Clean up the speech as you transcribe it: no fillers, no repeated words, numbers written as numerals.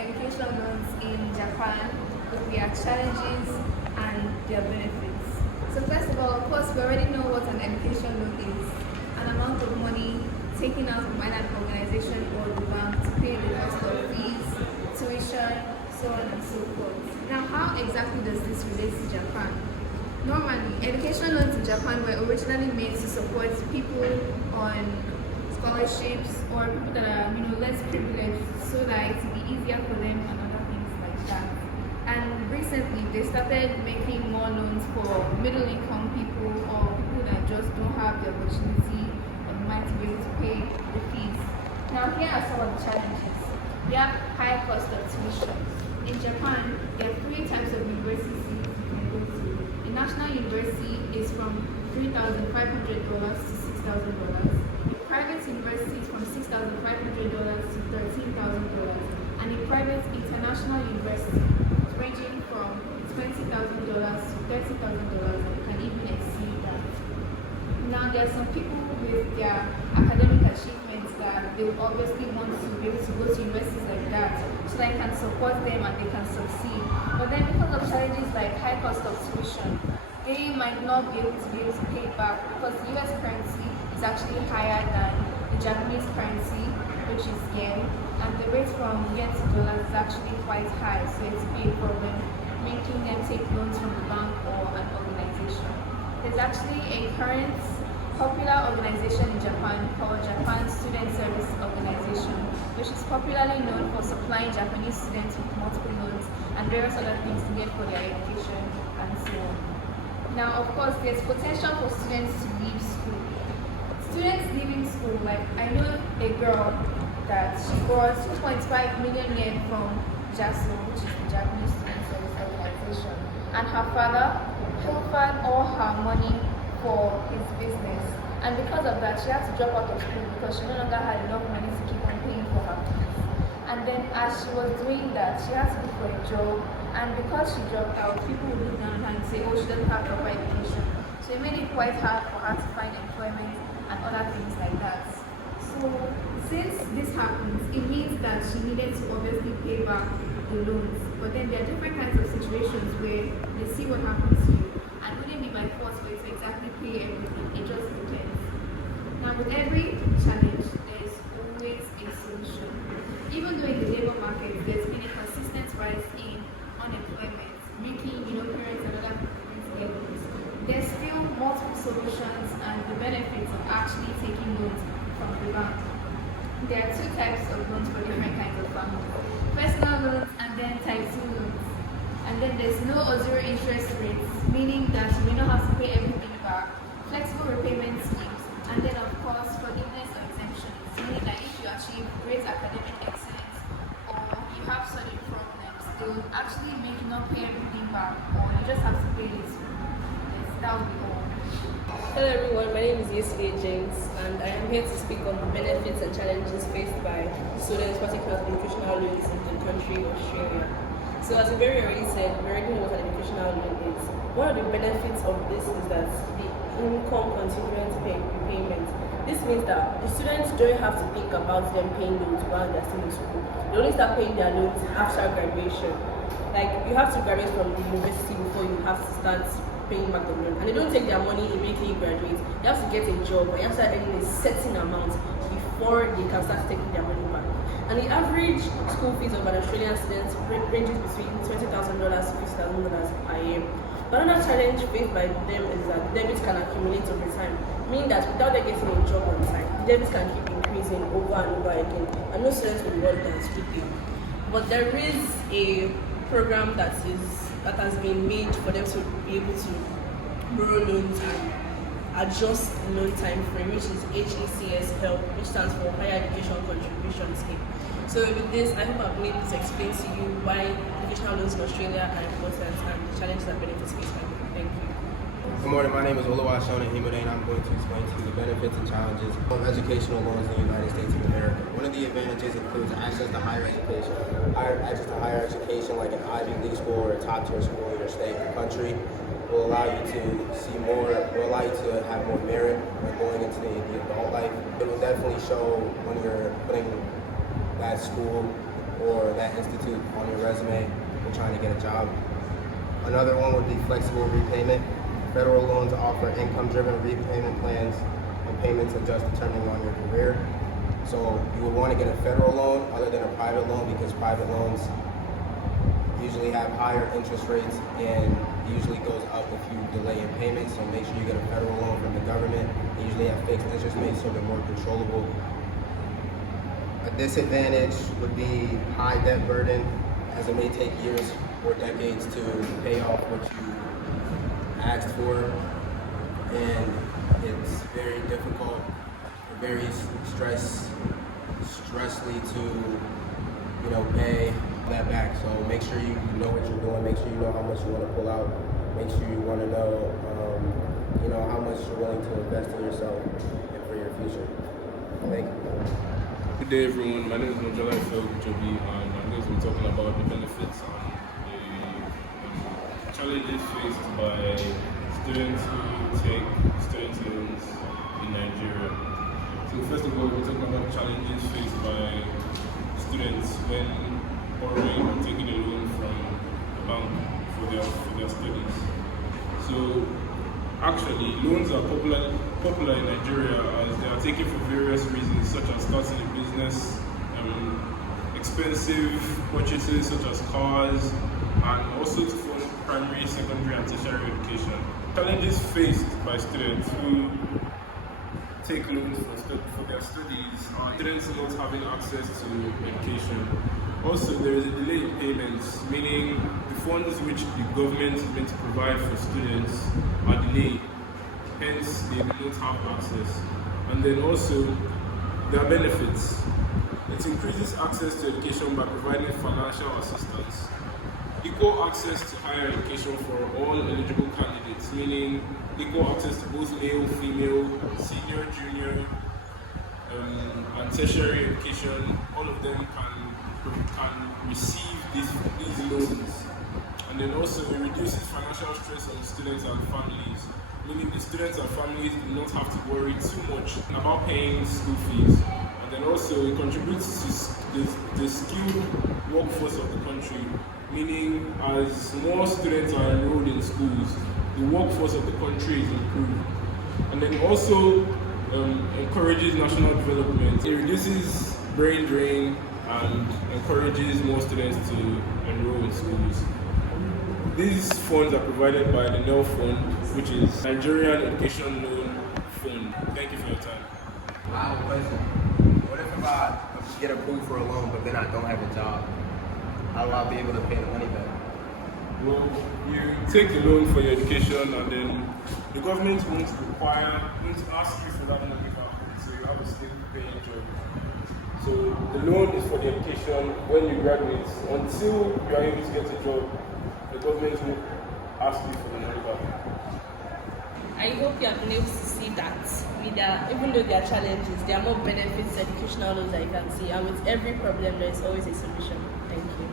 education loans in Japan with their challenges and their benefits. So first of all, of course, we already know what an education loan is. An amount of money taken out from either an organization or the bank to pay the cost of fees, tuition, so on and so forth. Now, how exactly does this relate to Japan? Normally, education loans in Japan were originally made to support people on scholarships or people that are less privileged, so that it will be easier for them and other things like that. And recently, they started making more loans for middle-income people or people that just don't have the opportunity or the money to be able to pay the fees. Now, here are some of the challenges. We have high cost of tuition. In Japan, there are three types of universities you can go to. The national university is from $3,500 to $6,000. Private universities from $6,500 to $13,000. And a private international university ranging from $20,000 to $30,000, and it can even exceed that. Now, there are some people with their academic achievements that they obviously want to be able to go to universities like that so that it can support them and they can succeed. But then because of challenges like high cost of tuition, they might not be able to pay it back because the US currency is actually higher than the Japanese currency, which is yen, and the rate from yen to dollars is actually quite high, so it's a big problem, making them take loans from the bank or an organization. There's actually a current popular organization in Japan called Japan Student Service Organization, which is popularly known for supplying Japanese students with multiple loans and various other things to get for their education and so on. Now, of course, there's potential for students to leave school. Students leaving school, like I know a girl that she borrowed 2.5 million yen from JASO, which is the Japanese Student Service Organization, and her father pilfered all her money for his business, and because of that she had to drop out of school because she no longer had enough money to keep on paying for her fees. And then as she was doing that, she had to look for a job, and because she dropped out, people would look down at her and say, oh, she doesn't have proper education, so it made it quite hard for her to find employment and other things like that. So since this happens, it means that she needed to obviously pay back the loans, but then there are different kinds of situations where they see what happens to you, and wouldn't be by force for you to exactly pay everything. It just depends. Now, with every challenge, there is always a solution. Even though in the labor market there's been a consistent rise in unemployment, making parents and other people to get loans, there's still multiple solutions and the benefits of actually taking loans from the bank. There are two types of loans for different kinds of families: personal loans and then type 2 loans. And then there's no or zero interest rates, meaning that you may not have to pay everything back, flexible repayment schemes, and then of course forgiveness or exemptions, meaning that if you achieve great academic excellence or you have study problems, they will actually make you not pay everything back, or you just have to pay it. Yes, that will be all. Hello everyone, my name is Yesterday James, and I am here to speak on the benefits and challenges faced by students, particularly educational loans in the country Australia. So as I already said, we already know what an educational loan is. One of the benefits of this is that the income continuous repayment. This means that the students don't have to think about them paying loans while they're still in school. They only start paying their loans after graduation. Like, you have to graduate from the university before you have to start paying back the loan. And they don't take their money immediately you graduate. You have to get a job, and you have to start earning a certain amount before they can start taking their money back. And the average school fees of an Australian student ranges between $20,000 to $50,000 per year. But another challenge faced by them is that debts can accumulate over time, meaning that without them getting a job on time, debts can keep increasing over and over again, and no students will work that quickly. But there is a program that has been made for them to be able to borrow loans and adjust the loan time frame, which is HECS help, which stands for Higher Education Contribution Scheme. So with this, I hope I've been able to explain to you why educational loans in Australia are important and the challenges and benefits faced by them. Thank you. Good morning, my name is Oluwashona Himode, and I'm going to explain to you the benefits and challenges of educational loans in the United States of America. One of the advantages includes access to higher education. Access to higher education, like an Ivy League school or a top tier school in your state or country, will allow you to see more, will allow you to have more merit when going into the adult life. It will definitely show when you're putting that school or that institute on your resume when trying to get a job. Another one would be flexible repayment. Federal loans offer income-driven repayment plans and payments adjust depending on your career. So you would want to get a federal loan other than a private loan because private loans usually have higher interest rates and usually goes up if you delay in payments. So make sure you get a federal loan from the government. They usually have fixed interest rates so they're more controllable. A disadvantage would be high debt burden, as it may take years or decades to pay off what you asked for, and it's very difficult, very stressfully to pay that back. So make sure you know what you're doing. Make sure you know how much you want to pull out. Make sure you want to know how much you're willing to invest in yourself and for your future. Thank you. Good day, everyone. My name is Mojola Jobi, and I'm going to be talking about the benefits and the challenges faced by students who take student loans in Nigeria. So first of all, we're talking about challenges faced by students when borrowing or taking a loan from the bank for their studies. So actually, loans are popular in Nigeria as they are taken for various reasons, such as starting a business, expensive purchases such as cars, and also to fund primary, secondary, and tertiary education. Challenges faced by students who take loans for their studies are students not having access to education. Also, there is a delay in payments, meaning the funds which the government is meant to provide for students are delayed, hence they do not have access. And then also, there are benefits. It increases access to education by providing financial assistance, equal access to higher education for all eligible candidates, meaning equal access to both male, female, senior, junior, and tertiary education. All of them can receive these loans. And then also it reduces financial stress on students and families, meaning the students and families do not have to worry too much about paying school fees. And then also it contributes to the skilled workforce of the country, meaning as more students are enrolled in schools, the workforce of the country is improved. And then also encourages national development. It reduces brain drain and encourages more students to enroll in schools. These funds are provided by the NEL Fund, which is Nigerian Education Loan Fund. Thank you for your time. I have a question. What if I get approved for a loan, but then I don't have a job? How will I be able to pay the money back? Well, you take the loan for your education, and then the government won't ask you for that money back, so you have to still pay your job. So the loan is for the education when you graduate. Until you are able to get a job, the government will ask you for the money back. I hope you have been able to see that even though there are challenges, there are more benefits to educational loans that you can see, and with every problem there is always a solution. Thank you.